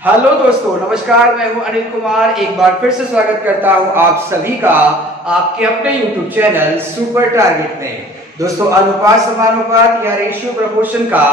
Hello दोस्तों, नमस्कार। मैं हूं अनिल कुमार। एक बार फिर से स्वागत करता हूं आप सभी का आपके अपने YouTube चैनल सुपर टारगेट में। दोस्तों, अनुपात समानुपात या रेशियो प्रपोर्शन का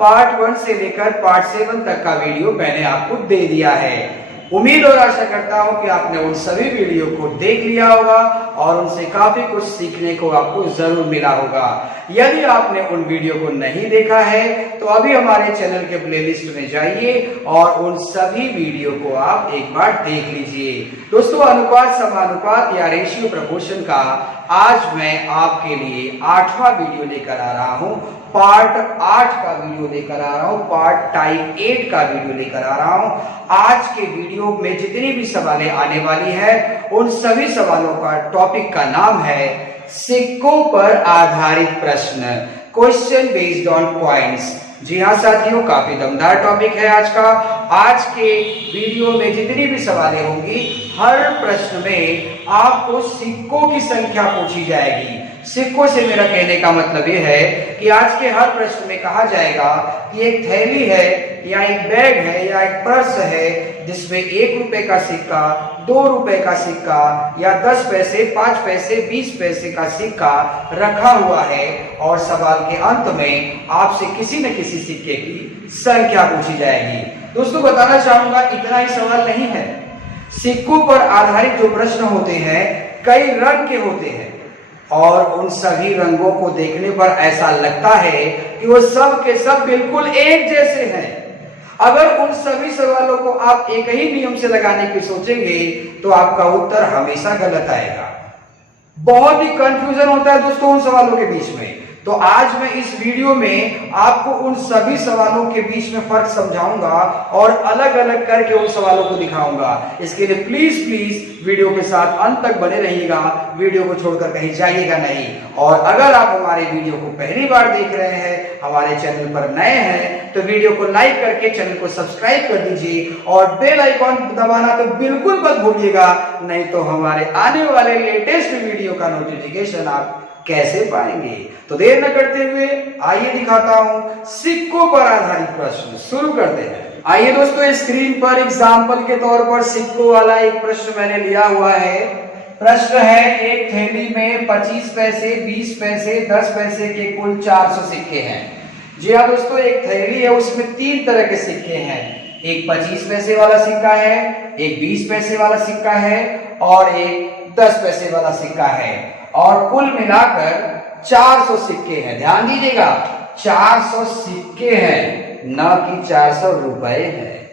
पार्ट 1 से लेकर पार्ट 7 तक का वीडियो मैंने आपको दे दिया है। उम्मीद और आशा करता हूं कि आपने उन सभी वीडियो को देख लिया होगा और उनसे काफी कुछ सीखने को आपको जरूर मिला होगा। यदि आपने उन वीडियो को नहीं देखा है तो अभी हमारे चैनल के प्लेलिस्ट में जाइए और उन सभी वीडियो को आप एक बार देख लीजिए। दोस्तों, अनुपात समानुपात या रेशियो प्रपोर्शन का आज मैं आपके लिए 8वां वीडियो लेकर आ रहा हूं। पार्ट 8 का वीडियो लेकर आ रहा हूं, पार्ट टाइप 8 का वीडियो लेकर आ रहा हूं। आज के वीडियो में जितनी भी सवालें आने वाली है उन सभी सवालों का टॉपिक का नाम है सिक्कों पर आधारित प्रश्न, क्वेश्चन बेस्ड ऑन पॉइंट्स। जी हाँ साथियों, काफी दमदार टॉपिक है आज का। आज के वीडियो में जितनी भी सवालें होंगी हर प्रश्न में आपको सिक्कों की संख्या पूछी जाएगी। सिक्कों से मेरा कहने का मतलब यह है कि आज के हर प्रश्न में कहा जाएगा कि एक थैली है या एक बैग है या एक पर्स है जिसमें 1 रुपए का सिक्का, 2 रुपए का सिक्का या 10 पैसे, 5 पैसे, 20 पैसे का सिक्का रखा हुआ है और सवाल के अंत में आपसे किसी न किसी सिक्के की संख्या पूछी जाएगी। दोस्तों, बताना चाहूंगा इतना ही सवाल नहीं है। सिक्कों पर आधारित जो प्रश्न होते हैं कई रंग के होते हैं और उन सभी रंगों को देखने पर ऐसा लगता है कि वो सब के सब बिल्कुल एक जैसे हैं। अगर उन सभी सवालों को आप एक ही नियम से लगाने की सोचेंगे तो आपका उत्तर हमेशा गलत आएगा। बहुत ही कंफ्यूजन होता है दोस्तों उन सवालों के बीच में। तो आज मैं इस वीडियो में आपको उन सभी सवालों के बीच में फर्क समझाऊंगा और अलग अलग करके उन सवालों को दिखाऊंगा। इसके लिए प्लीज वीडियो के साथ अंत तक बने रहिएगा, वीडियो को छोड़कर कहीं जाइएगा नहीं। और अगर आप हमारे वीडियो को पहली बार देख रहे हैं, हमारे चैनल पर नए हैं, तो वीडियो को लाइक करके चैनल को सब्सक्राइब कर दीजिए और बेल आइकॉन दबाना तो बिल्कुल मत भूलिएगा, नहीं तो हमारे आने वाले लेटेस्ट वीडियो का नोटिफिकेशन आप कैसे पाएंगे। तो देर न करते हुए आइए दिखाता हूं सिक्कों पर आधारित प्रश्न। शुरू करते हैं। आइए दोस्तों, स्क्रीन पर एग्जाम्पल के तौर पर सिक्कों वाला एक प्रश्न मैंने लिया हुआ है। प्रश्न है, एक थैली में 25 पैसे, 20 पैसे, 10 पैसे के कुल 400 सिक्के हैं। जी हाँ दोस्तों, एक थैली है, उसमें 3 तरह के सिक्के हैं। एक 25 पैसे वाला सिक्का है, एक 20 पैसे वाला सिक्का है और एक 10 पैसे वाला सिक्का है और कुल मिलाकर 400 सिक्के हैं। ध्यान दीजिएगा, 400 सिक्के हैं, न कि 400 रुपए हैं।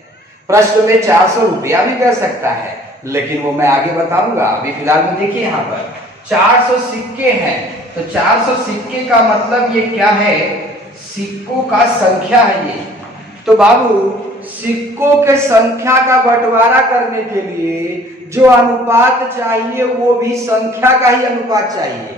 प्रश्न में 400 रुपया भी कर सकता है, लेकिन वो मैं आगे बताऊंगा। अभी फिलहाल में देखिए यहाँ पर 400 सिक्के हैं। तो 400 सिक्के का मतलब ये क्या है? सिक्कों का संख्या है ये। तो बाबू, सिक्कों के संख्या का बंटवारा करने के लिए जो अनुपात चाहिए वो भी संख्या का ही अनुपात चाहिए।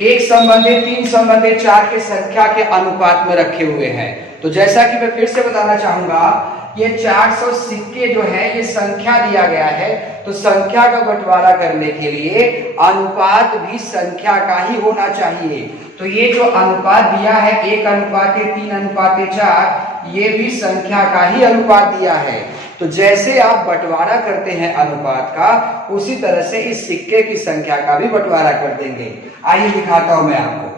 1 संबंधित 3 संबंधित 4 के संख्या के अनुपात में रखे हुए हैं। तो जैसा कि मैं फिर से बताना चाहूंगा, ये 400 सिक्के जो है ये संख्या दिया गया है, तो संख्या का बंटवारा करने के लिए अनुपात भी संख्या का ही होना चाहिए। तो ये जो अनुपात दिया है 1:3:4, ये भी संख्या का ही अनुपात दिया है। तो जैसे आप बंटवारा करते हैं अनुपात का, उसी तरह से इस सिक्के की संख्या का भी बंटवारा कर देंगे। आइए दिखाता हूं मैं आपको।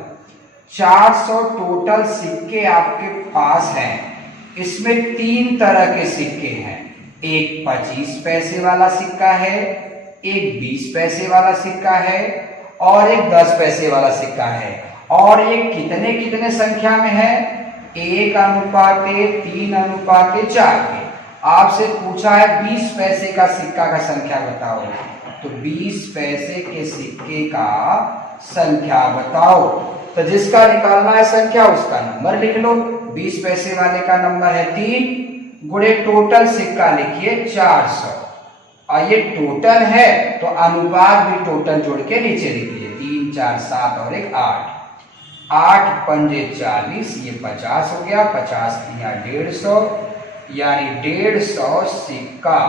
400 टोटल सिक्के आपके पास हैं। इसमें 3 तरह के सिक्के हैं। एक 25 पैसे वाला सिक्का है, एक 20 पैसे वाला सिक्का है और एक 10 पैसे वाला सिक्का है। और ये कितने कितने संख्या में है? 1:3:4 के। आपसे पूछा है 20 पैसे का सिक्का का संख्या बताओ, तो 20 पैसे के सिक्के का संख्या बताओ। तो जिसका निकालना है संख्या उसका नंबर लिख लो। 20 पैसे वाले का नंबर है 3 गुणे टोटल सिक्का लिखिए 400। और ये टोटल है तो अनुपात भी टोटल जोड़ के नीचे लिखिए। 3 4 7 और 1 8। 8 पंजे 40, ये 50 हो गया। 50 या 150, यानी 150 सिक्का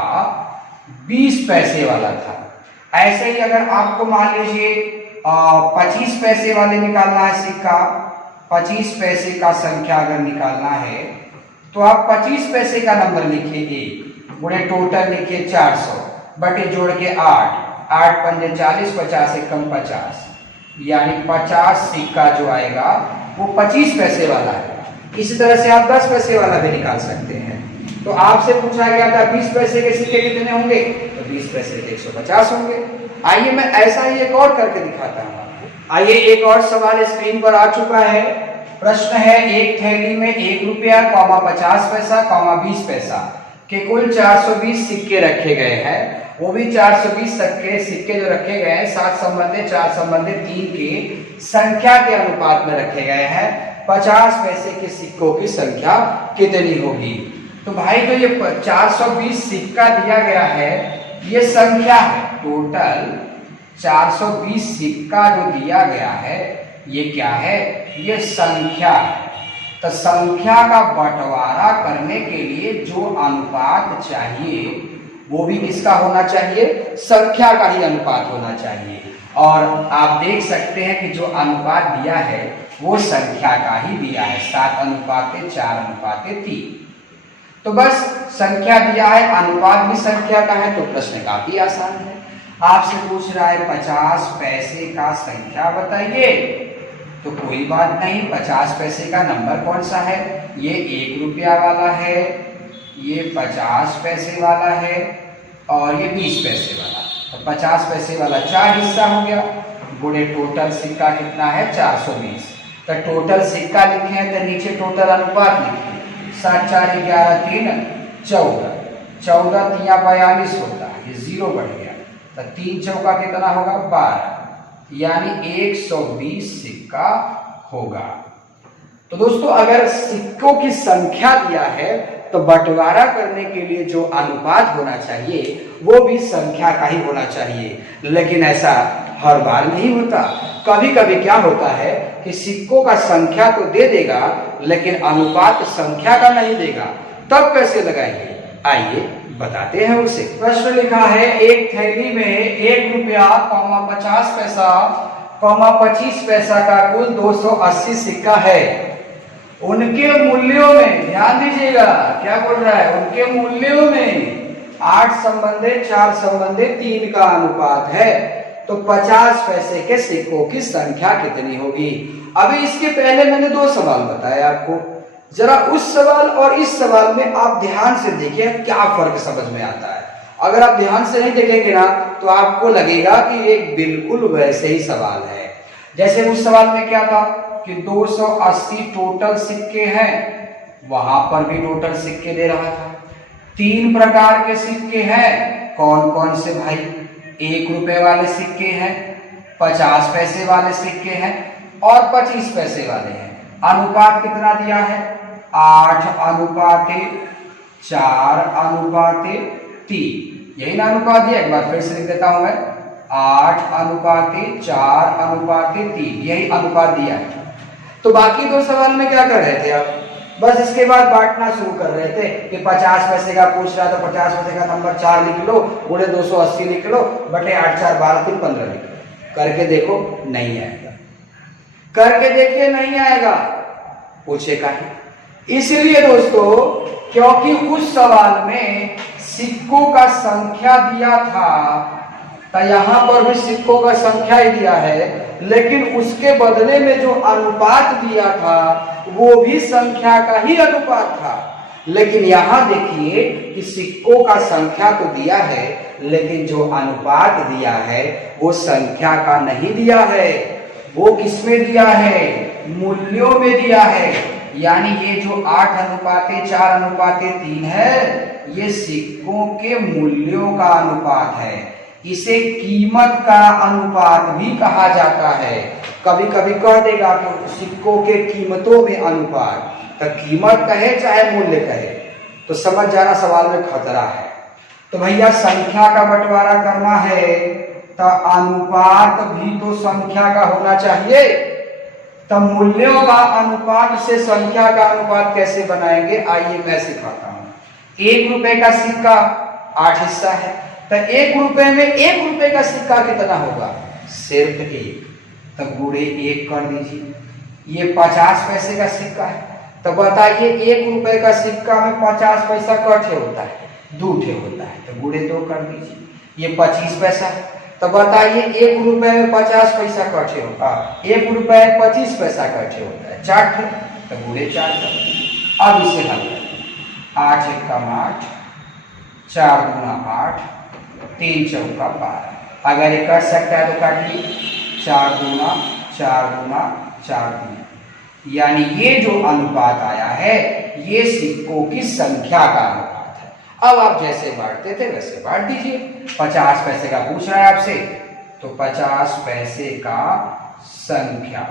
20 पैसे वाला था। ऐसे ही अगर आपको मान लीजिए 25 पैसे वाले निकालना है सिक्का, 25 पैसे का संख्या अगर निकालना है तो आप 25 पैसे का नंबर लिखिए 1, गुणे टोटल लिखिए 400 बटे जोड़ के 8, 8 पंजे 40, 50 एकम 50, यानी 50 सिक्का जो आएगा वो 25 पैसे वाला है। इसी तरह से आप 10 पैसे वाला भी निकाल सकते हैं। तो आपसे पूछा गया था 20 पैसे के सिक्के कितने होंगे, तो 20 पैसे के 150 होंगे। आइए मैं ऐसा ही एक और करके दिखाता हूँ। आइए एक और सवाल स्क्रीन पर आ चुका है। प्रश्न है, एक थैली में 1 रुपया, 50 पैसा, 20 पैसा के कुल 420 सिक्के रखे गए हैं। वो भी 420 तक के सिक्के जो रखे गए हैं 7 संबंधित 4 संबंधित 3 की संख्या के अनुपात में रखे गए हैं। 50 पैसे के सिक्कों की संख्या कितनी होगी? तो भाई जो ये 420 सिक्का दिया गया है ये संख्या है। टोटल 420 सिक्का जो दिया गया है ये क्या है, ये संख्या है। तो संख्या का बंटवारा करने के लिए जो अनुपात चाहिए वो भी किसका होना चाहिए, संख्या का ही अनुपात होना चाहिए। और आप देख सकते हैं कि जो अनुपात दिया है वो संख्या का ही दिया है, 7:4:3। तो बस संख्या दिया है, अनुपात भी संख्या का है, तो प्रश्न काफी आसान है। आपसे पूछ रहा है 50 पैसे का संख्या बताइए, तो कोई बात नहीं, 50 पैसे का नंबर कौन सा है, ये 1 रुपया वाला है, ये 50 पैसे वाला है और ये 20 पैसे वाला। तो 50 पैसे वाला 4 हिस्सा हो गया, गुणे टोटल सिक्का कितना है 420। तो टोटल सिक्का लिखे हैं तो नीचे टोटल अनुपात लिखिए, 7 4 11 3 14, 14 3 42 होता है, ये 0 बढ़ गया। तो 3 चौका कितना होगा 12, यानी 120 सिक्का होगा। तो दोस्तों अगर सिक्कों की संख्या दिया है तो बंटवारा करने के लिए जो अनुपात होना चाहिए वो भी संख्या का ही होना चाहिए। लेकिन ऐसा हर बार नहीं होता, कभी कभी क्या होता है कि सिक्कों का संख्या तो दे देगा लेकिन अनुपात संख्या का नहीं देगा, तब कैसे लगाएंगे, आइए बताते हैं उसे। प्रश्न लिखा है, एक थैली में 1 रुपया, 50 पैसा, 25 पैसा का कुल 280 सिक्का है। उनके मूल्यों में, ध्यान दीजिएगा क्या बोल रहा है, उनके मूल्यों में 8 संबंधित 4 संबंधित 3 का अनुपात है, तो 50 पैसे के सिक्कों की संख्या कितनी होगी। अभी इसके पहले मैंने 2 सवाल बताए आपको, जरा उस सवाल और इस सवाल में आप ध्यान से देखिए क्या फर्क समझ में आता है। अगर आप ध्यान से नहीं देखेंगे ना तो आपको लगेगा कि एक बिल्कुल वैसे ही सवाल है। जैसे उस सवाल में क्या था कि 280 टोटल सिक्के हैं, वहां पर भी टोटल सिक्के दे रहा था। 3 प्रकार के सिक्के हैं, कौन कौन से भाई, 1 रुपए वाले सिक्के हैं, 50 पैसे वाले सिक्के हैं और 25 पैसे वाले हैं। अनुपात कितना दिया है, 8:4:3, यही ना अनुपात दिया, एक बार फिर से लिख देता हूं मैं, 8:4:3, यही अनुपात दिया है। तो बाकी 2 सवाल में क्या कर रहे थे आप, बस इसके बाद बांटना शुरू कर रहे थे कि 50 पैसे का पूछ रहा था, 50 पैसे का नंबर 4 लिख लो, गुणे 280 लिख लो, बटे 8 4 12 3 15 लिख लो। करके देखो नहीं आएगा, करके देखिए नहीं आएगा, पूछेगा ही। इसलिए दोस्तों क्योंकि उस सवाल में सिक्कों का संख्या दिया था, तो यहां पर भी सिक्कों का संख्या ही दिया है, लेकिन उसके बदले में जो अनुपात दिया था वो भी संख्या का ही अनुपात था। लेकिन यहां देखिए कि सिक्कों का संख्या तो दिया है लेकिन जो अनुपात दिया है वो संख्या का नहीं दिया है, वो किसमें दिया है, मूल्यों में दिया है। यानी ये जो 8:4:3 है ये सिक्कों के मूल्यों का अनुपात है। इसे कीमत का अनुपात भी कहा जाता है। कभी कभी कह देगा कि सिक्कों के कीमतों में अनुपात, तो कीमत कहे चाहे मूल्य कहे, तो समझ जाना सवाल में खतरा है। तो भैया संख्या का बंटवारा करना है तो अनुपात भी तो संख्या का होना चाहिए। तो मूल्यों का अनुपात से संख्या का अनुपात कैसे बनाएंगे, आइए मैं सिखाता हूं। 1 रुपए का सिक्का 8 हिस्सा है, तो 1 रुपए में 1 रुपए का सिक्का कितना होगा, सिर्फ 1, तो गुणे 1 कर दीजिए। ये 50 पैसे का सिक्का है, तो बताइए 1 रुपए का सिक्का में 50 पैसा कट होता है, दूठे होता है, तो गुणे 2 कर दीजिए। ये 25 पैसा, तो बताइए 1 रुपए में 50 पैसा कैसे होता है? 1 रुपए 25 पैसा कैसे होता है? 4 थे, तो गुणे 4 कर दीजिए। अब इसे हल करिए। 8 एकम 8, 4 गुना 8, 3 चौका 12। अगर ये कर सकता है तो काटिए। 4 गुना 4 गुना 4 गुना, यानी ये जो अनुपात आया है ये सिक्कों की संख्या का अनुपात है। अब आप जैसे बांटते थे वैसे बांट दीजिए। 50 पैसे का पूछ रहा है आपसे, तो 50 पैसे का संख्या,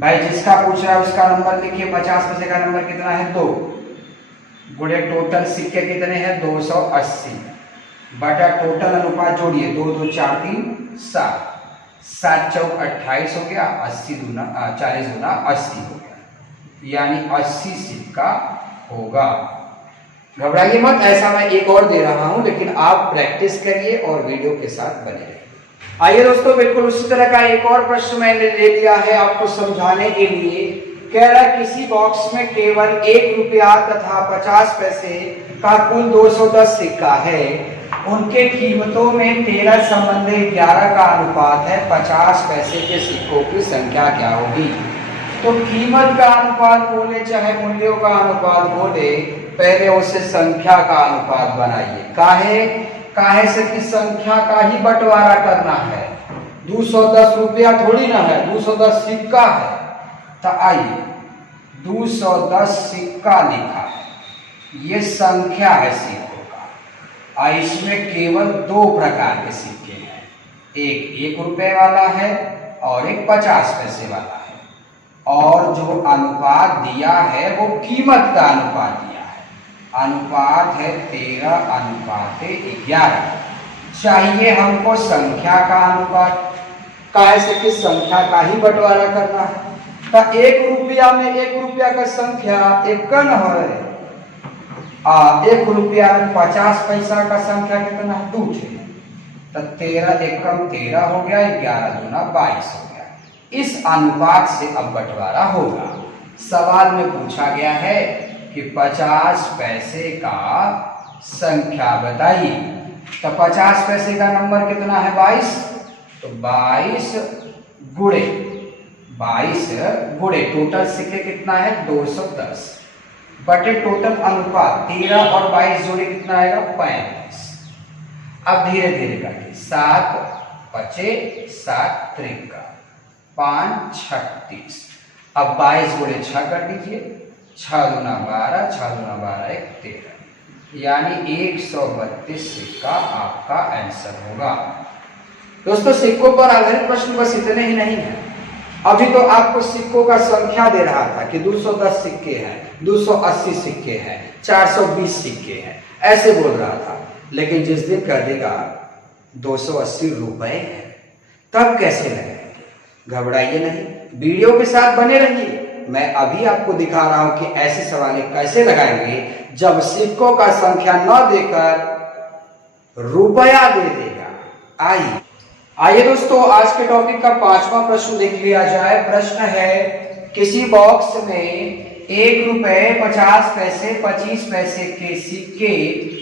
भाई जिसका पूछ रहा है उसका नंबर लिखिए। 50 पैसे का नंबर कितना है? 2 गुणे टोटल सिक्के कितने हैं? 280 बटा टोटल अनुपात जोड़िए। 2 2 4 3 7, 7 चौक 28 हो गया, 80 दूना 40 गुना 80 हो गया, यानी 80 सिक्का होगा। घबराइए मत, ऐसा मैं एक और दे रहा हूं, लेकिन आप प्रैक्टिस करिए और वीडियो के साथ बने रहिए। आइए दोस्तों, बिल्कुल उसी तरह का एक और प्रश्न मैंने ले लिया है आपको समझाने के लिए। कह रहा है किसी बॉक्स में केवल 1 रुपया तथा 50 पैसे का कुल 210 सिक्का है। उनके कीमतों में 13 संबंधी 11 का अनुपात है। 50 पैसे के सिक्कों की संख्या क्या होगी? तो कीमत का अनुपात बोले चाहे मूल्यों का अनुपात बोले, पहले उसे संख्या का अनुपात बनाइए। काहे से कि संख्या का ही बंटवारा करना है। 210 रुपया थोड़ी ना है, 210 सिक्का है। तो आइए 210 सिक्का लिखा है, ये संख्या है सिक्कों का। इसमें केवल 2 प्रकार के सिक्के हैं, एक 1 रुपए वाला है और एक 50 पैसे वाला है। और जो अनुपात दिया है वो कीमत का अनुपात दिया है। अनुपात है 13:11। चाहिए हमको संख्या का अनुपात, काहे से कि संख्या का ही बंटवारा करना है। तो 1 रुपया में 1 रुपया का संख्या 51 है। 1 रुपया में 50 पैसा का संख्या कितना है? 2 है। तो 13 एकम 13 हो गया, 11 दूना 22 हो गया। इस अनुपात से अब बंटवारा होगा। सवाल में पूछा गया है कि 50 पैसे का संख्या बताइए। तो 50 पैसे का नंबर कितना है? 22। तो 22 गुणे टोटल सिक्के कितना है? 210 बटे टोटल अनुपात 13 और 22 जोड़े कितना आएगा? 35। अब धीरे धीरे करके 7 पचे 7 त्रिका 5 36। अब 22 गुणे 6 कर दीजिए। 6 दूना 12, 6 दूना 12 1 13, यानी 132 सिक्का आपका आंसर होगा। दोस्तों, सिक्कों पर आधारित प्रश्न बस इतने ही नहीं है। अभी तो आपको सिक्कों का संख्या दे रहा था कि 210 सिक्के हैं, 280 सिक्के हैं, 420 सिक्के हैं, ऐसे बोल रहा था। लेकिन जिस दिन कर देगा 280 रुपए है, तब कैसे लगाएंगे? घबराइए नहीं, वीडियो के साथ बने रहिए। मैं अभी आपको दिखा रहा हूं कि ऐसे सवाल कैसे लगाएंगे जब सिक्कों का संख्या न देकर रुपया दे देगा। आइए दोस्तों, आज के टॉपिक का 5वां प्रश्न देख लिया जाए। प्रश्न है किसी बॉक्स में 1 रुपए 50 पैसे 25 पैसे के सिक्के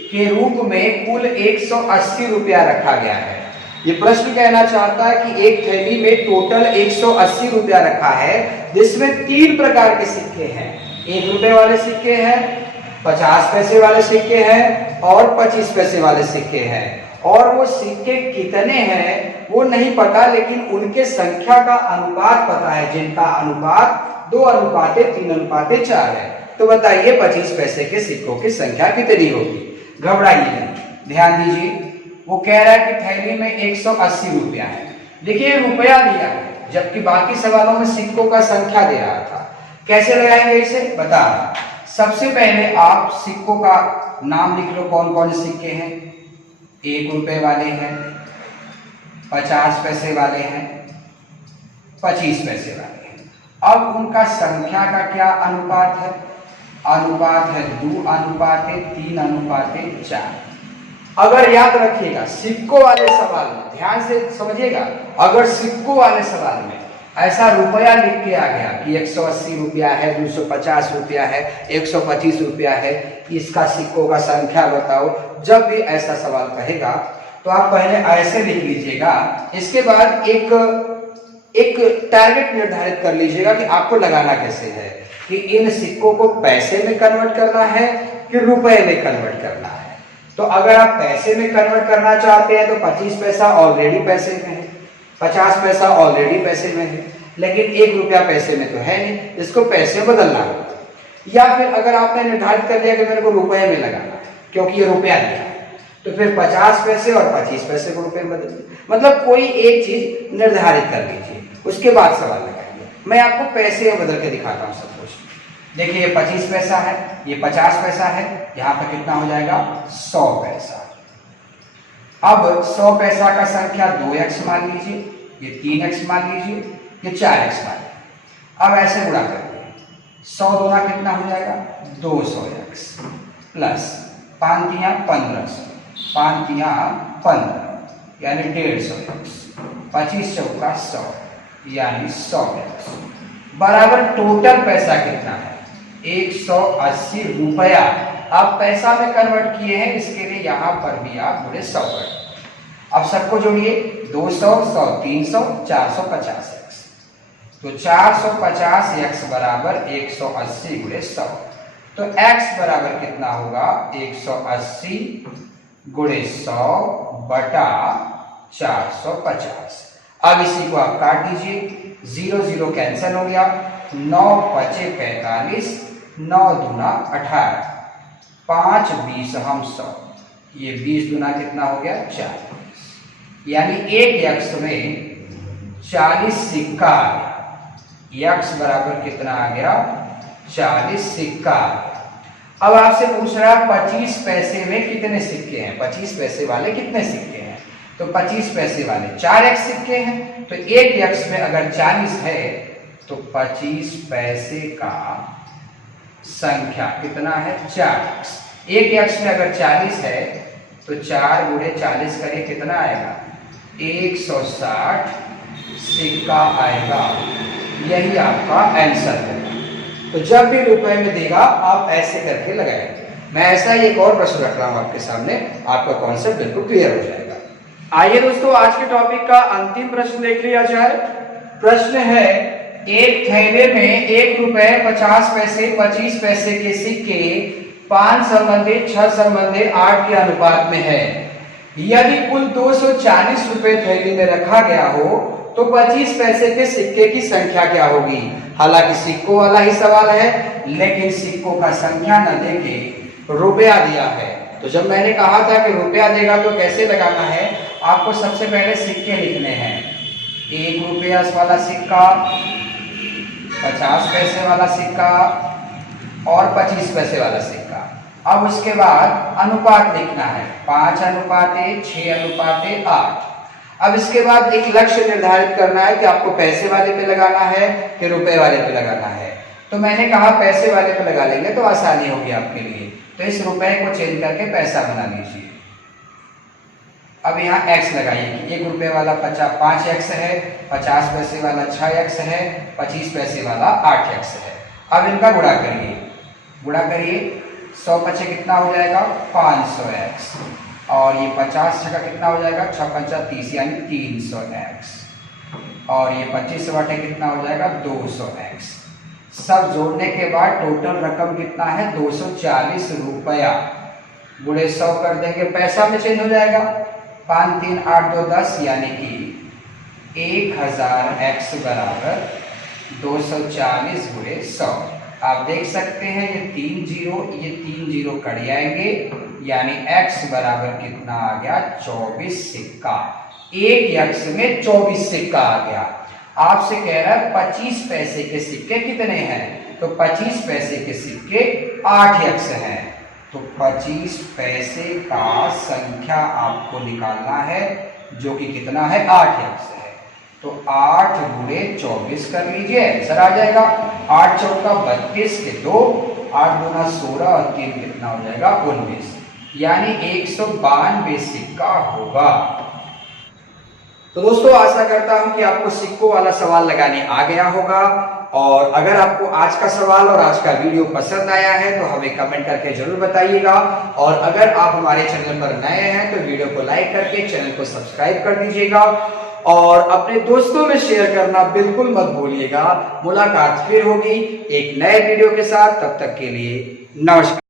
के रूप में कुल 180 रुपया रखा गया है। ये प्रश्न कहना चाहता है कि एक थैली में टोटल 180 रुपया रखा है, जिसमें 3 प्रकार के सिक्के हैं। 1 रुपए वाले सिक्के हैं, 50 पैसे वाले सिक्के हैं और 25 पैसे वाले सिक्के हैं। और वो सिक्के कितने हैं वो नहीं पता, लेकिन उनके संख्या का अनुपात पता है, जिनका अनुपात 2:3:4 है। तो बताइए 25 पैसे के सिक्कों की संख्या कितनी होगी? घबराइए नहीं, ध्यान दीजिए। वो कह रहा है कि थैली में 180 रुपया है। देखिए रुपया दिया है, जबकि बाकी सवालों में सिक्कों का संख्या दे रहा था। कैसे लगाएंगे इसे? बता। सबसे पहले आप सिक्कों का नाम लिख लो, कौन कौन से सिक्के हैं। 1 रुपए वाले हैं, 50 पैसे वाले हैं, 25 पैसे वाले हैं। अब उनका संख्या का क्या अनुपात है? अनुपात है 2:3:4। अगर याद रखिएगा सिक्कों वाले सवाल में, ध्यान से समझिएगा, अगर सिक्कों वाले सवाल में ऐसा रुपया लिख के आ गया कि 180 रुपया है, 250 रुपया है, 125 रुपया है, इसका सिक्कों का संख्या बताओ। जब भी ऐसा सवाल कहेगा तो आप पहले ऐसे लिख लीजिएगा। इसके बाद एक टारगेट निर्धारित कर लीजिएगा कि आपको लगाना कैसे है, कि इन सिक्कों को पैसे में कन्वर्ट करना है कि रुपए में कन्वर्ट करना है। तो अगर आप पैसे में कन्वर्ट करना चाहते हैं तो 25 पैसा ऑलरेडी पैसे में है, 50 पैसा ऑलरेडी पैसे में है, लेकिन 1 रुपया पैसे में तो है नहीं, इसको पैसे बदलना होगा। या फिर अगर आपने निर्धारित कर लिया कि मेरे को रुपए में लगाना है क्योंकि ये रुपया दिया है, तो फिर 50 पैसे और 25 पैसे को रुपए में बदलिए। मतलब कोई एक चीज निर्धारित कर लीजिए, उसके बाद सवाल लगाइए। मैं आपको पैसे में बदल के दिखाता हूँ सब कुछ। देखिए ये 25 पैसा है, ये 50 पैसा है, यहाँ पर कितना हो जाएगा 100 पैसा। अब 100 पैसा का संख्या 2x मान लीजिए, ये 3x मान लीजिए, ये 4x मान लीजिए। अब ऐसे गुणा करिए, 100 दूना कितना हो जाएगा 200x प्लस 5 तिया 1500, 5 तिया 15 यानी 150x, 25 चौका 100 यानी 100x बराबर टोटल पैसा कितना है 180 रुपया। आप पैसा में कन्वर्ट किए हैं, इसके लिए यहां पर भी आप गुणे 100 कर। अब सबको जोड़िए, 200, 100, 300, 450x। तो 450x बराबर 180 गुणे 100। तो x बराबर कितना होगा 180 गुणे 100 बटा 450। अब इसी को आप काट दीजिए, 0 0 कैंसिल हो गया, 9 पचे 45, 9 दूना 18, 5 20 हम 100, ये 20 दूना कितना हो गया 40, यानी एक x में 40 सिक्का आ गया। x बराबर कितना आ गया 40 सिक्का। अब आपसे पूछ रहा है 25 पैसे में कितने सिक्के हैं, 25 पैसे वाले कितने सिक्के हैं, तो 25 पैसे वाले 4x सिक्के हैं। तो एक x में अगर 40 है तो 25 पैसे का संख्या कितना है 4x। एक x में अगर 40 है तो 4 गुणे 40 करिए कितना आएगा 160 सिक्का आएगा। यही आपका आंसर है। तो जब भी रुपए में देगा आप ऐसे करके लगाएंगे। मैं ऐसा ही एक और प्रश्न रख रहा हूं आपके सामने, आपका कॉन्सेप्ट बिल्कुल क्लियर हो जाएगा। आइए दोस्तों आज के टॉपिक का अंतिम प्रश्न देख लिया जाए। प्रश्न है, एक थैले में 1 रुपए 50 पैसे 25 पैसे के सिक्के 5 संबंधी 6 संबंधी 8 के अनुपात में है। यदि कुल 240 रुपए थैली में रखा गया हो तो 25 पैसे के सिक्के की संख्या क्या होगी। हालांकि सिक्कों वाला ही सवाल है, लेकिन सिक्कों का संख्या न देके रुपया दिया है। तो जब मैंने कहा था कि रुपया देगा तो कैसे लगाना है, आपको सबसे पहले सिक्के लिखने हैं। 1 रुपया वाला सिक्का, 50 पैसे वाला सिक्का और 25 पैसे वाला सिक्का। अब उसके बाद अनुपात लिखना है, 5:6:8। अब इसके बाद एक लक्ष्य निर्धारित करना है कि आपको पैसे वाले पे लगाना है कि रुपए वाले पे लगाना है। तो मैंने कहा पैसे वाले पे लगा लेंगे तो आसानी होगी आपके लिए। तो इस रुपए को चेंज करके पैसा बना लीजिए। अब यहाँ x लगाइए कि 1 रुपए वाला 5x है, 50 पैसे वाला 6x है, 25 पैसे वाला 8x है। अब इनका गुणा करिए, 100 पचे कितना हो जाएगा 500x और ये 50 का कितना हो जाएगा 6 पंचा 30 यानी 300x और ये 25 बटे कितना हो जाएगा 200x। सब जोड़ने के बाद टोटल रकम कितना है 240 रुपया। गुणे 100 कर देंगे, पैसा में चेंज हो जाएगा, 5 3 8 2 10 यानी कि 1000x बराबर 240 गुणे 100। आप देख सकते हैं ये 3 जीरो कट जाएंगे, यानी x बराबर कितना आ गया 24 सिक्का। एक x में 24 सिक्का आ गया। आपसे कह रहा है 25 पैसे के सिक्के कितने हैं, तो 25 पैसे के सिक्के 8x हैं। तो 25 पैसे का संख्या आपको निकालना है जो कि कितना है 8x है। तो 8 गुणे 24 कर लीजिए, आंसर आ जाएगा 8 चौका 32 के 2, 8 दूना 16 और 3 कितना हो जाएगा 19, यानी 192 सिक्का होगा। तो दोस्तों आशा करता हूं कि आपको सिक्कों वाला सवाल लगाने आ गया होगा। और अगर आपको आज का सवाल और आज का वीडियो पसंद आया है तो हमें कमेंट करके जरूर बताइएगा। और अगर आप हमारे चैनल पर नए हैं तो वीडियो को लाइक करके चैनल को सब्सक्राइब कर दीजिएगा और अपने दोस्तों में शेयर करना बिल्कुल मत भूलिएगा। मुलाकात फिर होगी एक नए वीडियो के साथ, तब तक के लिए नमस्कार।